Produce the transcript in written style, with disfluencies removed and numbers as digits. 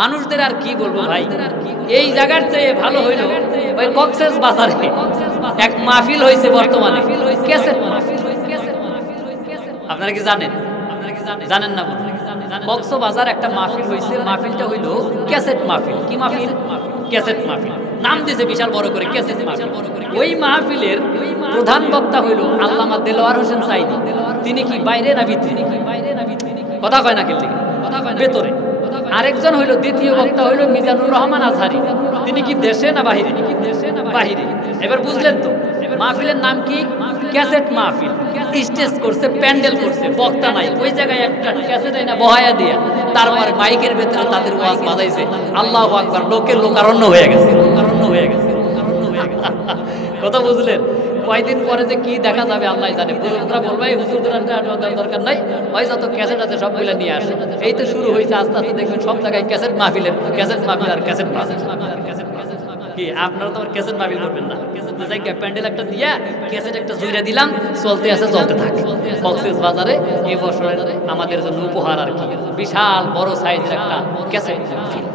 মানুষদের আর কি বলবো ভাই, এই জায়গার চেয়ে ভালো হইল ওই কক্সেস বাজারে এক মাহফিল হয়েছে বর্তমানে, ক্যাসেট মাহফিল। আপনারা কি জানেন? জানেন না? কক্সবাজার একটা মাহফিল হয়েছে, মাহফিলটা হইল ক্যাসেট মাহফিল। কি মাহফিল? ক্যাসেট মাহফিল। নাম দিয়েছে বিশাল বড় করে ক্যাসেট মাহফিল। ওই মাহফিলের প্রধান বক্তা হইল আল্লামা দেলোয়ার হোসেন সাইদি। তিনি কি বাইরে না ভিতরে? কথা কয় না কিন্তু ভেতরে। আরেকজন হইল দ্বিতীয় বক্তা হইল মিজানুর রহমান আজহারি। তিনি কি দেশে না বাহিরে? বাহিরে। এবার বুঝলেন তো মাহফিলের নাম কি? ক্যাসেট মাহফিল। স্টেজ করছে, প্যান্ডেল করছে, বক্তা নাই, ওই জায়গায় একটা ক্যাসেট না বহায়া দিয়া তারপর মাইকের ভেতরে তাদের ওয়াজ বাজাইছে। আল্লাহু আকবার। লোকের লোকারণ্য হয়ে গেছে, লোকারণ্য হয়ে গেছে, লোকারণ্য হয়ে গেছে। কথা বুঝলেন? কয়দিন পরে যে কি দেখা যাবে আল্লাহ জানে। বুজুর্গরা বলবে হুজুরদের দরকার নাই, ওই যত ক্যাসেট আছে সবগুলো নিয়ে আসে। এই তো শুরু হয়েছে, আস্তে আস্তে দেখবেন সব জায়গায় ক্যাসেট মাহফিলের ক্যাসেট মাহফিল আর ক্যাসেট মাহফিল। কি আপনারা তো ক্যাসেট মাহফিল করবেন না? প্যান্ডেল একটা দিয়া ক্যাসেট একটা জুইরা দিলাম, চলতে আছে, চলতে থাকে। কক্সেস বাজারে এই বছরের আমাদের জন্য উপহার আর কি বিশাল বড় সাইজের একটা ক্যাসেট মাহফিল।